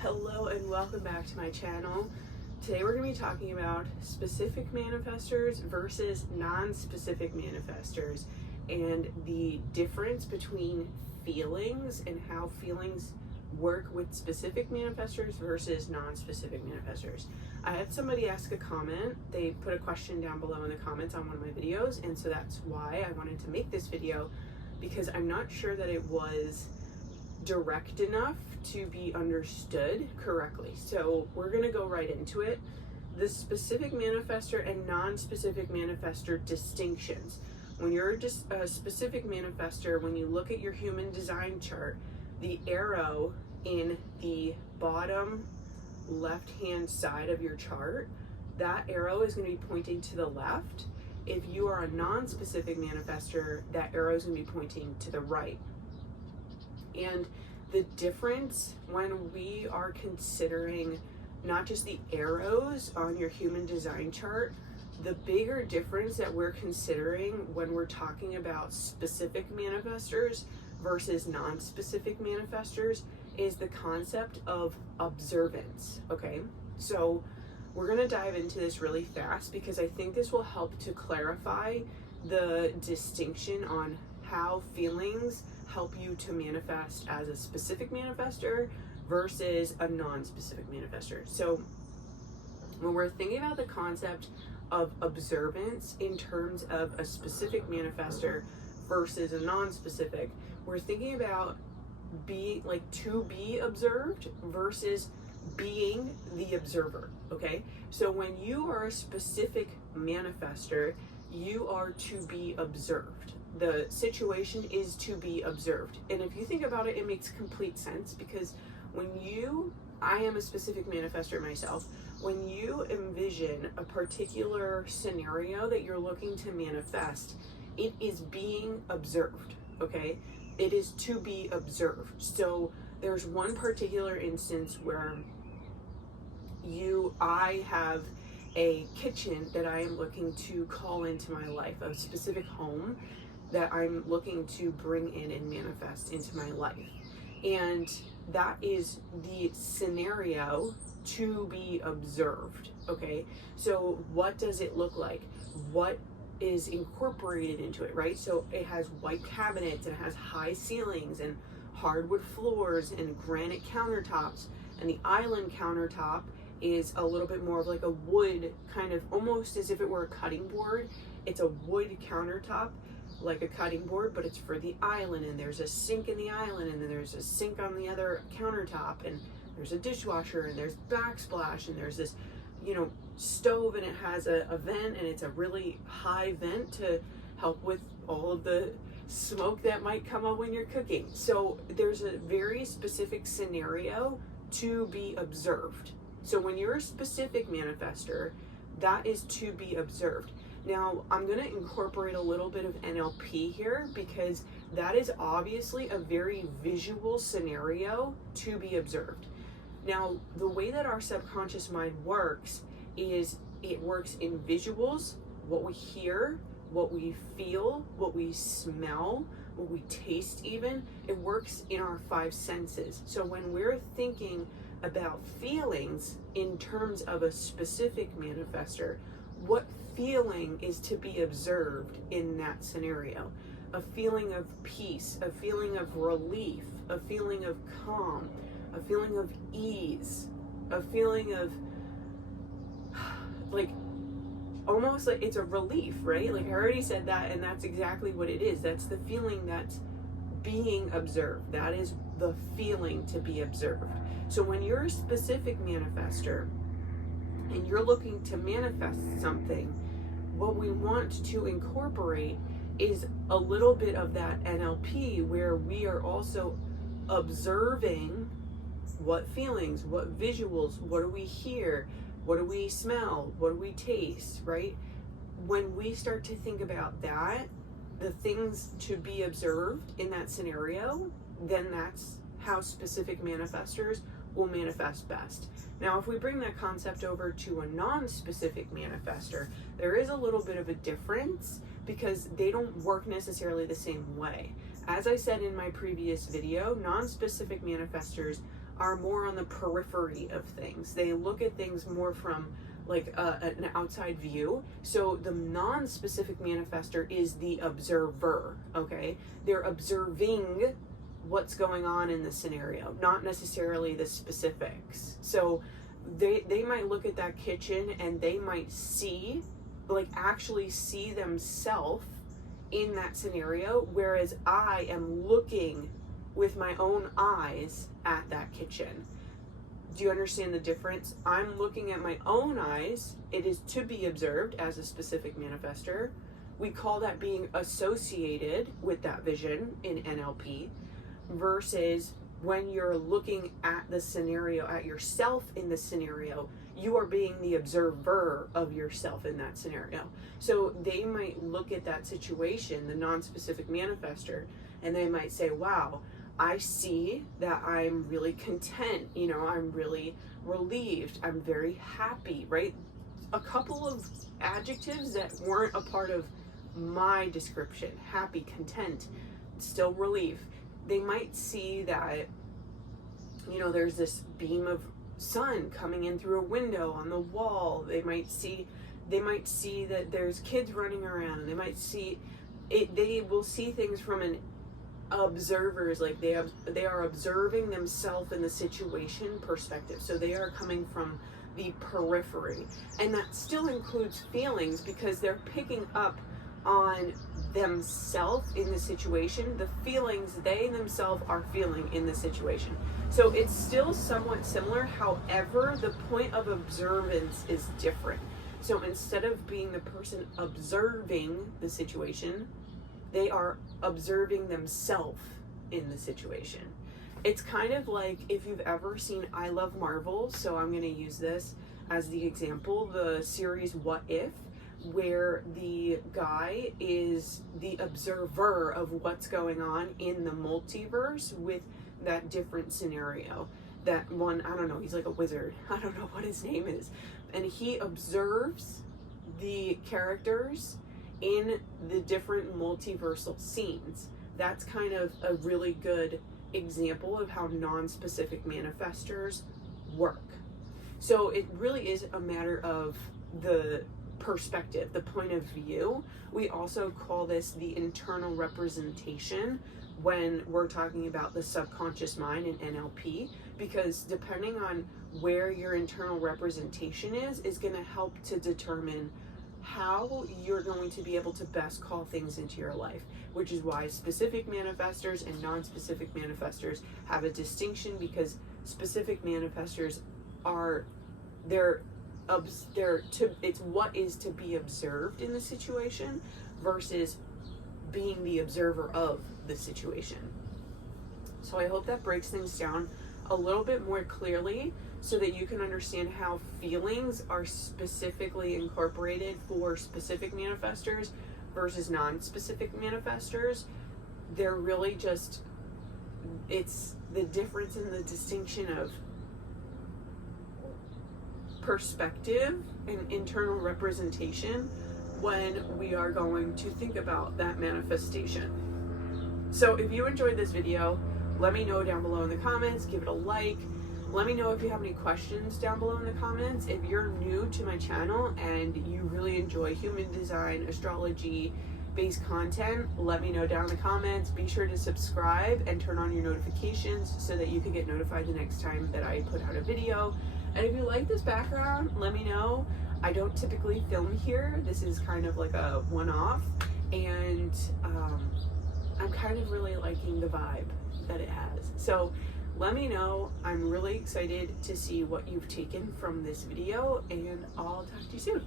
Hello and welcome back to my channel. Today we're going to be talking about specific manifestors versus non-specific manifestors and the difference between feelings and how feelings work with specific manifestors versus non-specific manifestors. I had somebody ask a comment. They put a question down below in the comments on one of my videos, and so that's why I wanted to make this video, because I'm not sure that it was direct enough to be understood correctly. So we're going to go right into it. The specific manifestor and non-specific manifestor distinctions. When you're just a specific manifestor, when you look at your human design chart, the arrow in the bottom left hand side of your chart, that arrow is going to be pointing to the left. If you are a non-specific manifestor, that arrow is going to be pointing to the right. And the difference when we are considering not just the arrows on your human design chart, the bigger difference that we're considering when we're talking about specific manifestors versus non-specific manifestors is the concept of observance. Okay, so we're going to dive into this really fast because I think this will help to clarify the distinction on how feelings help you to manifest as a specific manifestor versus a non-specific manifestor. So when we're thinking about the concept of observance in terms of a specific manifestor versus a non-specific, we're thinking about to be observed versus being the observer. Okay, so when you are a specific manifestor, you are to be observed. The situation is to be observed. And if you think about it, it makes complete sense, because I am a specific manifestor myself, when you envision a particular scenario that you're looking to manifest, it is being observed, okay? It is to be observed. So there's one particular instance where I have a kitchen that I am looking to call into my life, a specific home that I'm looking to bring in and manifest into my life. And that is the scenario to be observed, okay? So what does it look like? What is incorporated into it, right? So it has white cabinets and it has high ceilings and hardwood floors and granite countertops, and the island countertop is a little bit more of like a wood, kind of almost as if it were a cutting board. It's a wood countertop like a cutting board, but it's for the island, and there's a sink in the island, and then there's a sink on the other countertop, and there's a dishwasher, and there's backsplash, and there's this stove, and it has a vent, and it's a really high vent to help with all of the smoke that might come up when you're cooking. So there's a very specific scenario to be observed. So when you're a specific manifestor, that is to be observed. Now, I'm going to incorporate a little bit of NLP here, because that is obviously a very visual scenario to be observed. Now, the way that our subconscious mind works is it works in visuals, what we hear, what we feel, what we smell, what we taste even. It works in our five senses. So when we're thinking about feelings in terms of a specific manifestor, what feeling is to be observed in that scenario? A feeling of peace, a feeling of relief, a feeling of calm, a feeling of ease, a feeling of almost like it's a relief, right? Like I already said that, and that's exactly what it is. That's the feeling that's being observed. That is the feeling to be observed. So when you're a specific manifestor and you're looking to manifest something, what we want to incorporate is a little bit of that NLP, where we are also observing what feelings, what visuals, what do we hear, what do we smell, what do we taste, right? When we start to think about that, the things to be observed in that scenario, then that's how specific manifestors will manifest best. Now, if we bring that concept over to a non-specific manifestor, there is a little bit of a difference because they don't work necessarily the same way. As I said in my previous video, non-specific manifestors are more on the periphery of things. They look at things more from like an outside view. So the non-specific manifestor is the observer, okay? They're observing what's going on in the scenario, not necessarily the specifics. So they might look at that kitchen and they might see, like actually see themselves in that scenario, whereas I am looking with my own eyes at that kitchen. Do you understand the difference? I'm looking at my own eyes. It is to be observed as a specific manifestor. We call that being associated with that vision in NLP, versus when you're looking at the scenario, at yourself in the scenario, you are being the observer of yourself in that scenario. So they might look at that situation, the non-specific manifestor, and they might say, wow, I see that I'm really content, you know, I'm really relieved, I'm very happy, right? A couple of adjectives that weren't a part of my description: happy, content, still relieved. They might see that, you know, there's this beam of sun coming in through a window on the wall. They might see that there's kids running around. They might see it. They will see things from an observers, like they are observing themselves in the situation perspective. So they are coming from the periphery, and that still includes feelings, because they're picking up on themselves in the situation, the feelings they themselves are feeling in the situation. So it's still somewhat similar, however the point of observance is different. So instead of being the person observing the situation, they are observing themselves in the situation. It's kind of like if you've ever seen I Love Marvel, so I'm going to use this as the example, the series What If, where the guy is the observer of what's going on in the multiverse with that different scenario. That one, I don't know, he's like a wizard. I don't know what his name is. And he observes the characters in the different multiversal scenes. That's kind of a really good example of how non-specific manifestors work. So it really is a matter of the perspective, the point of view. We also call this the internal representation when we're talking about the subconscious mind in NLP, because depending on where your internal representation is going to help to determine how you're going to be able to best call things into your life, which is why specific manifestors and non-specific manifestors have a distinction, because specific manifestors are it's what is to be observed in the situation versus being the observer of the situation. So I hope that breaks things down a little bit more clearly so that you can understand how feelings are specifically incorporated for specific manifestors versus non-specific manifestors. They're really just, it's the difference in the distinction of perspective and internal representation when we are going to think about that manifestation. So if you enjoyed this video, let me know down below in the comments, give it a like. Let me know if you have any questions down below in the comments. If you're new to my channel and you really enjoy human design, astrology based content, let me know down in the comments. Be sure to subscribe and turn on your notifications so that you can get notified the next time that I put out a video. And if you like this background, let me know. I don't typically film here. This is kind of like a one-off, and I'm kind of really liking the vibe that it has. So let me know. I'm really excited to see what you've taken from this video, and I'll talk to you soon.